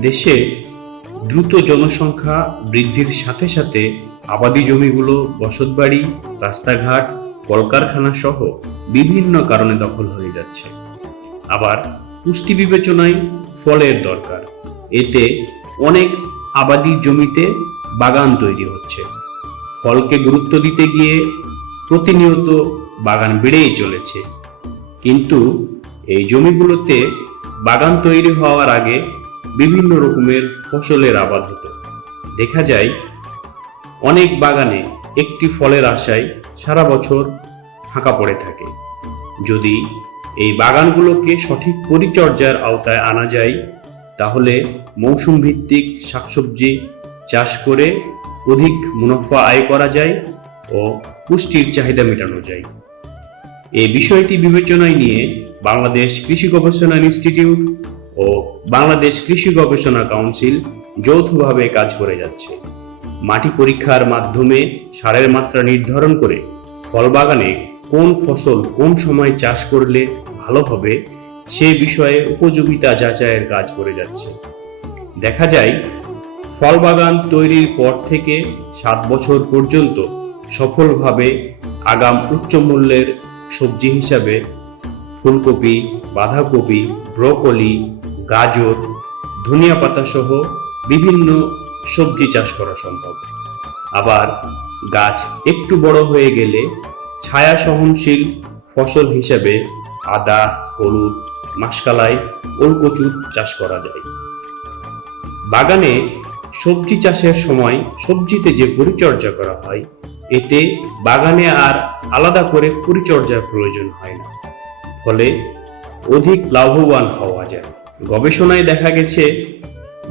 দেশে দ্রুত জনসংখ্যা বৃদ্ধির সাথে সাথে আবাদি জমিগুলো, বসতবাড়ি, রাস্তাঘাট কলকারখানা সহ বিভিন্ন কারণে দখল হয়ে যাচ্ছে। আবার পুষ্টি বিবেচনায় ফলের দরকার। এতে অনেক আবাদি জমিতে বাগান তৈরি হচ্ছে। ফলকে গুরুত্ব দিতে গিয়ে প্রতিনিয়ত বাগান বেড়েই চলেছে। কিন্তু এই জমিগুলোতে বাগান তৈরি হওয়ার আগে বিভিন্ন রকমের ফসলের আবাদ হতো। দেখা যায়, অনেক বাগানে একটি ফলের আশায় সারা বছর ফাঁকা পড়ে থাকে। যদি এই বাগানগুলোকে সঠিক পরিচর্যার আওতায় আনা যায়, তাহলে মৌসুম ভিত্তিক শাকসবজি চাষ করে অধিক মুনাফা আয় করা যায় ও পুষ্টির চাহিদা মেটানো যায়। এই বিষয়টি বিবেচনায় নিয়ে বাংলাদেশ কৃষি গবেষণা ইনস্টিটিউট ও বাংলাদেশ কৃষি গবেষণা কাউন্সিল যৌথভাবে কাজ করে যাচ্ছে। মাটি পরীক্ষার মাধ্যমে সারের মাত্রা নির্ধারণ করে ফল বাগানে কোন ফসল কোন সময় চাষ করলে ভালো হবে সে বিষয়ে উপযোগিতা যাচাইয়ের কাজ করে যাচ্ছে। দেখা যায়, ফল বাগান তৈরির পর থেকে সাত বছর পর্যন্ত সফলভাবে আগাম উচ্চ মূল্যের সবজি হিসাবে ফুলকপি, বাঁধাকপি, ব্রোকলি গাজর, ধনিয়া পাতা সহ বিভিন্ন সবজি চাষ করা সম্ভব। আবার গাছ একটু বড় হয়ে গেলে ছায়া সহনশীল ফসল হিসেবে আদা, হলুদ, মাসকালাই ওলকচুর চাষ করা যায়। বাগানে সবজি চাষের সময় সবজিতে যে পরিচর্যা করা হয়, এতে বাগানে আর আলাদা করে পরিচর্যার প্রয়োজন হয় না। ফলে অধিক লাভবান হওয়া যায়। গবেষণায় দেখা গেছে,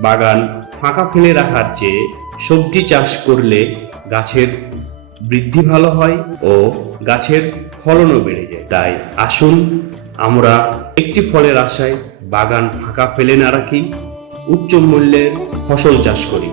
বাগান ফাঁকা ফেলে রাখার চেয়ে সবজি চাষ করলে গাছের বৃদ্ধি ভালো হয় ও গাছের ফলনও বেড়ে যায়। তাই আসুন আমরা একটি ফলের আশায় বাগান ফাঁকা ফেলে না রাখি, উচ্চ মূল্যের ফসল চাষ করি।